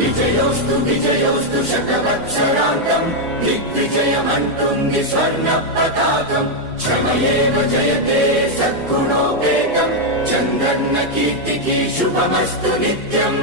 విజయోస్తు విజయోస్తు శతవత్సరాంతం దిగ్విజయమంటుంది స్వర్ణ పతాకం క్షమయేవ జయతే సద్గుణోపేతం చంద్రన్న కీర్తికి శుభమస్తు నిత్యం